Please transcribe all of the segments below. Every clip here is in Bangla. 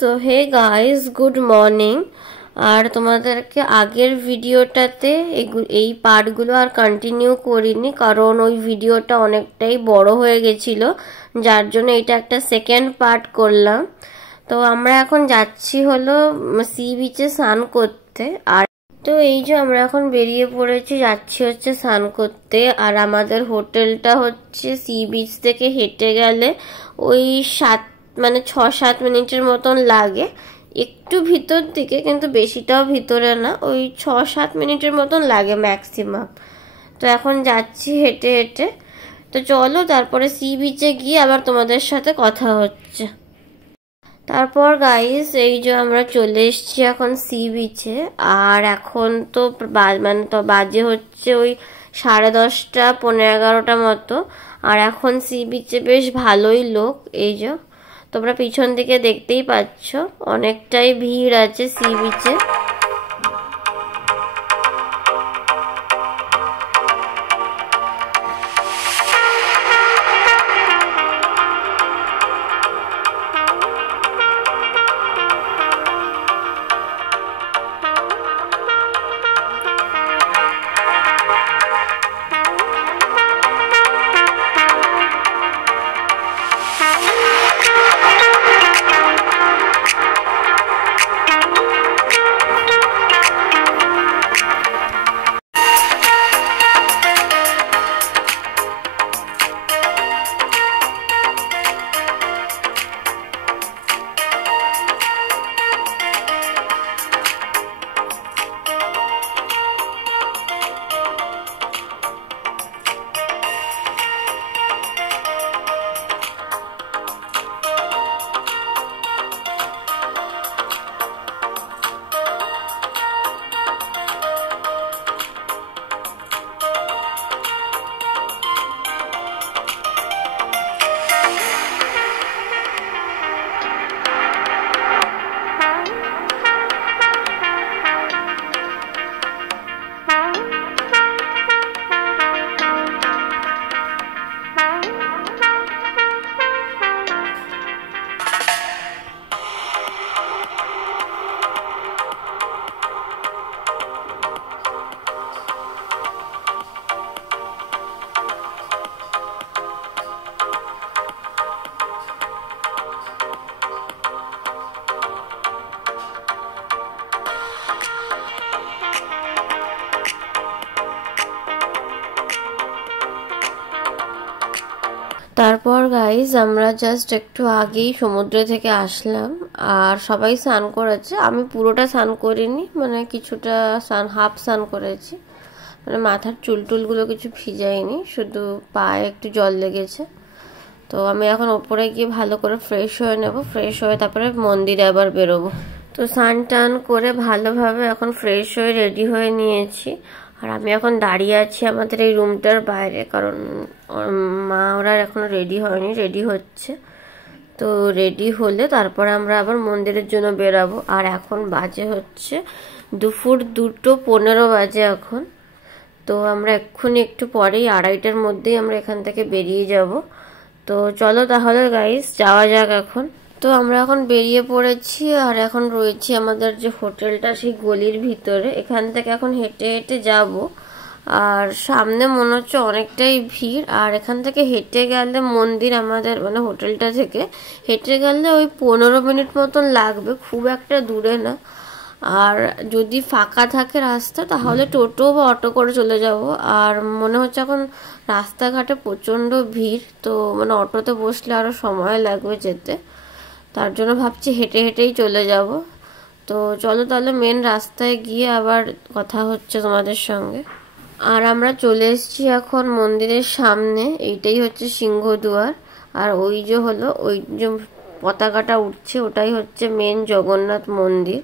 So hey guys, good morning. আর তোমাদেরকে আগের ভিডিওটাতে এই পার্টগুলো আর কন্টিনিউ করিনি, কারণ ওই ভিডিওটা অনেকটাই বড় হয়ে গেছিল, যার জন্য এটা একটা সেকেন্ড পার্ট করলাম। তো আমরা এখন যাচ্ছি হলো সি বিচে স্নান করতে। আর তো এই যে আমরা এখন বেরিয়ে পড়েছি, যাচ্ছি হচ্ছে স্নান করতে। আর আমাদের হোটেলটা হচ্ছে সি বিচ থেকে হেঁটে গেলে ওই 6-7 মিনিটের মতন লাগে, একটু ভিতর দিকে, কিন্তু বেশিটাও ভিতরে না, ওই 6-7 মিনিটের মতন লাগে ম্যাক্সিমাম। তো এখন যাচ্ছি হেঁটে হেঁটে। তো চলো তারপরে সি বিচে গিয়ে আবার তোমাদের সাথে কথা হচ্ছে। তারপর গাইস এই যে আমরা চলে এসেছি এখন সি বিচে। আর এখন তো বাজে হচ্ছে ওই 10:30, 11:15 মতো। আর এখন সি বিচে বেশ ভালোই লোক, এই যে তোমরা পিছন দিকে দেখতেই পাচ্ছ, অনেকটাই ভিড় আছে সি বিচে। তারপর গাইজ আমরা জাস্ট একটু আগেই সমুদ্র থেকে আসলাম। আর সবাই স্নান করেছে, আমি পুরোটা স্নান করিনি, কিছুটা হাফ স্নান করেছি। মাথার চুলটুলগুলো কিছু ভিজাইনি, শুধু পায়ে একটু জল লেগেছে। তো আমি এখন ওপরে গিয়ে ভালো করে ফ্রেশ হয়ে নেব, ফ্রেশ হয়ে তারপরে মন্দিরে আবার বেরোবো। তো স্নান টান করে ভালোভাবে এখন ফ্রেশ হয়ে রেডি হয়ে নিয়েছি। আর আমি এখন দাঁড়িয়ে আছি আমাদের এই রুমটার বাইরে, কারণ মা ওরা এখনো রেডি হয়নি, রেডি হচ্ছে। তো রেডি হলে তারপরে আমরা আবার মন্দিরের জন্য বেরাবো। আর এখন বাজে হচ্ছে দুপুর 2:15 বাজে এখন। তো আমরা এক্ষুনি একটু পরেই 2:30টার মধ্যেই আমরা এখান থেকে বেরিয়ে যাব। তো চলো তাহলে গাইস যাওয়া যাক এখন। তো আমরা এখন বেরিয়ে পড়েছি। আর এখন রয়েছি আমাদের যে হোটেলটা, সেই গলির ভিতরে। এখান থেকে এখন হেঁটে হেঁটে যাব। আর সামনে মনে হচ্ছে অনেকটাই ভিড়। আর এখান থেকে হেঁটে গেলে মন্দির আমাদের হোটেলটা থেকে হেঁটে গেলে ওই 15 মিনিট মতন লাগবে, খুব একটা দূরে না। আর যদি ফাঁকা থাকে রাস্তা তাহলে টোটো বা অটো করে চলে যাব। আর মনে হচ্ছে এখন রাস্তাঘাটে প্রচণ্ড ভিড়, তো অটোতে বসলে আরও সময় লাগবে যেতে। তার জন্য ভাবছি হেঁটে হেঁটেই চলে যাব। তো চলো তাহলে মেন রাস্তায় গিয়ে আবার কথা হচ্ছে তোমাদের সঙ্গে। আর আমরা চলে এসেছি এখন মন্দিরের সামনে, এইটাই হচ্ছে সিংহদুয়ার। আর ওই যে পতাকাটা উঠছে ওটাই হচ্ছে মেন জগন্নাথ মন্দির।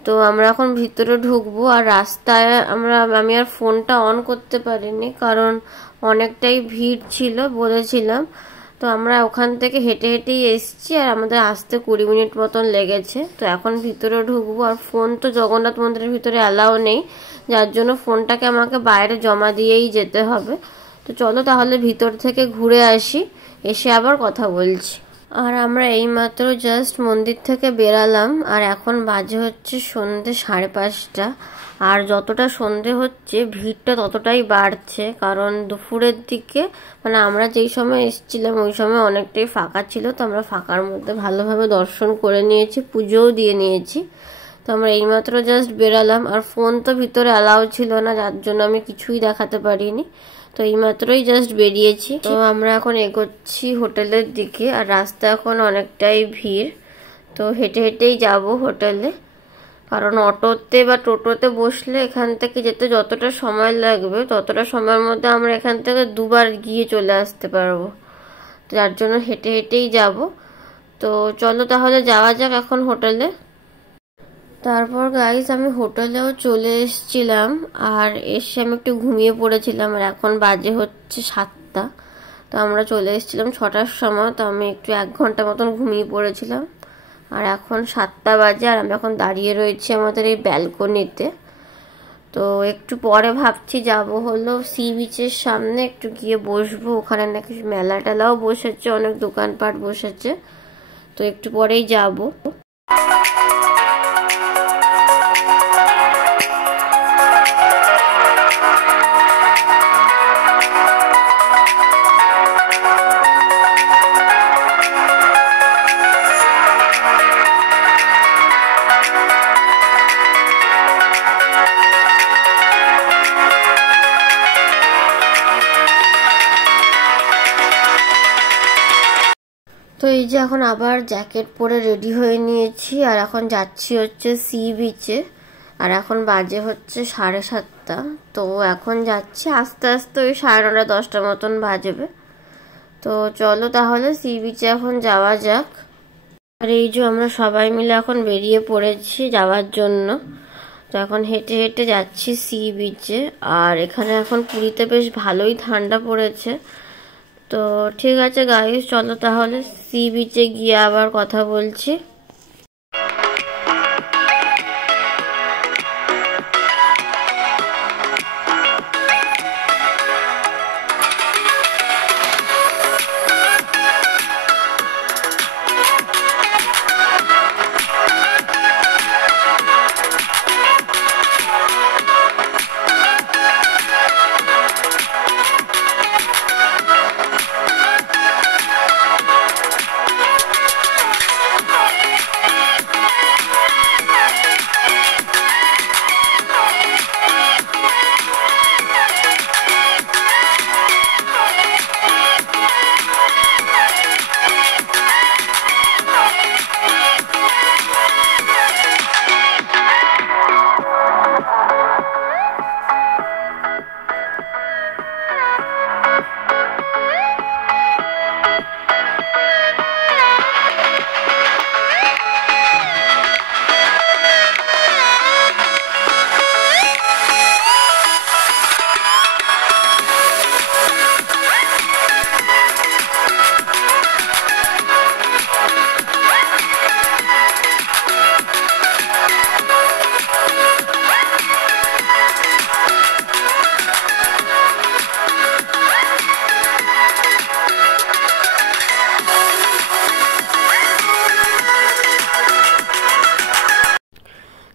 তো আমরা এখন ভিতরে ঢুকবো। আর রাস্তায় আমি আর ফোনটা অন করতে পারিনি, কারণ অনেকটাই ভিড় ছিল বলেছিলাম। তো আমরা ওখান থেকে হেঁটে হেঁটেই এসেছি, আর আমাদের আসতে 20 মিনিট মতন লেগেছে। তো এখন ভিতরে ঢুকবো। আর ফোন তো জগন্নাথ মন্দিরের ভিতরে অ্যালাও নেই, যার জন্য ফোনটাকে আমাকে বাইরে জমা দিয়েই যেতে হবে। তো চলো তাহলে ভিতর থেকে ঘুরে আসি, এসে আবার কথা বলছি। আর আমরা এইমাত্র জাস্ট মন্দির থেকে বেরালাম, আর এখন বাজে হচ্ছে সন্ধে 5:30। আর যতটা সন্ধে হচ্ছে ভিড়টা ততটাই বাড়ছে, কারণ দুপুরের দিকে মানে আমরা যেই সময় এসেছিলাম ওই সময় অনেকটাই ফাঁকা ছিল। তো আমরা ফাঁকার মধ্যে ভালোভাবে দর্শন করে নিয়েছি, পুজোও দিয়ে নিয়েছি। তো আমরা এইমাত্র জাস্ট বেরালাম, আর ফোন তো ভিতরে অ্যালাউ ছিল না, যার জন্য আমি কিছুই দেখাতে পারিনি। তো এইমাত্রই জাস্ট বেরিয়েছি। তো আমরা এখন এগোচ্ছি হোটেলের দিকে, আর রাস্তা এখন অনেকটাই ভিড়। তো হেঁটে হেঁটেই যাব হোটেলে, কারণ অটোতে বা টোটোতে বসলে এখান থেকে যেতে যতটা সময় লাগবে ততটা সময়ের মধ্যে আমরা এখান থেকে দুবার গিয়ে চলে আসতে পারবো। যার জন্য হেঁটে হেঁটেই যাব। তো চলো তাহলে যাওয়া যাক এখন হোটেলে। তারপর গাইস আমি হোটেলেও চলে এসেছিলাম, আর এসে আমি একটু ঘুমিয়ে পড়েছিলাম। আর এখন বাজে হচ্ছে 7টা। তো আমরা চলে এসেছিলাম 6টার সময়। তো আমি একটু 1 ঘন্টা মতন ঘুমিয়ে পড়েছিলাম, আর এখন 7টা বাজে। আর আমি এখন দাঁড়িয়ে রয়েছি আমাদের এই ব্যালকনিতে। তো একটু পরে ভাবছি যাব হলো সি বিচের সামনে একটু গিয়ে বসবো। ওখানে নাকি মেলা টেলাও বসেছে, অনেক দোকানপাট বসেছে। তো একটু পরেই যাব। তো এই যে এখন আবার জ্যাকেট পরে রেডি হয়ে নিয়েছি, আর এখন যাচ্ছি হচ্ছে সি বিচে। আর এখন বাজে হচ্ছে 7:30। তো এখন যাচ্ছি আস্তে আস্তে, ওই 9:30 10টা মতন বাজবে। তো চলো তাহলে সি বিচে এখন যাওয়া যাক। আর এই যে আমরা সবাই মিলে এখন বেরিয়ে পড়েছি যাওয়ার জন্য। তো এখন হেঁটে হেঁটে যাচ্ছি সি বিচে। আর এখানে এখন পুরীতে বেশ ভালোই ঠান্ডা পড়েছে। তো ঠিক আছে গাইস, চলো তাহলে সি বিচে গিয়ে আবার কথা বলছি।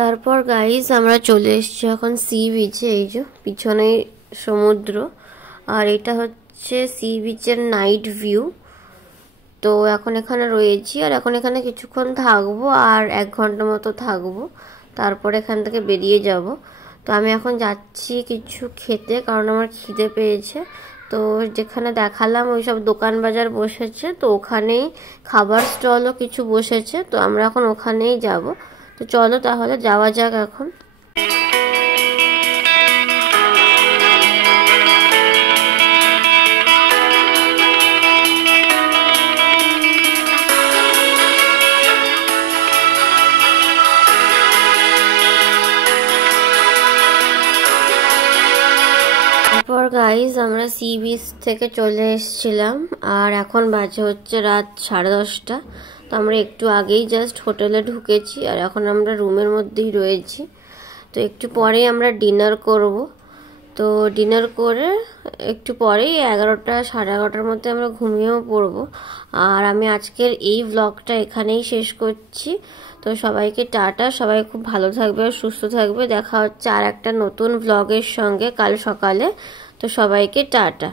তারপর গাইস আমরা চলে এসেছি এখন সি বিচে। এই যে পিছনে সমুদ্র, আর এটা হচ্ছে সি বিচের নাইট ভিউ। তো এখন এখানে রয়েছি, আর এখন এখানে কিছুক্ষণ থাকবো, আর 1 ঘন্টা মতো থাকবো। তারপর এখান থেকে বেরিয়ে যাব। তো আমি এখন যাচ্ছি কিছু খেতে, কারণ আমার খিদে পেয়েছে। তো যেখানে দেখালাম ওই সব দোকান বাজার বসেছে, তো ওখানেই খাবার স্টলও কিছু বসেছে। তো আমরা এখন ওখানেই যাব। তো চলো তাহলে যাওয়া যাক এখন। তারপর গাইজ আমরা সি বিচ থেকে চলে এসেছিলাম, আর এখন বাজে হচ্ছে রাত 10:30। তো আমরা একটু আগেই জাস্ট হোটেলে ঢুকেছি, আর এখন আমরা রুমের মধ্যেই রয়েছি। তো একটু পরেই আমরা ডিনার করব। তো ডিনার করে একটু পরেই 11টা সাড়ে 11টার মধ্যে আমরা ঘুমিয়েও পড়বো। আর আমি আজকের এই ব্লগটা এখানেই শেষ করছি। তো সবাইকে টাটা, সবাই খুব ভালো থাকবে আর সুস্থ থাকবে। দেখা হচ্ছে আর একটা নতুন ব্লগের সঙ্গে কাল সকালে। তো সবাইকে টাটা।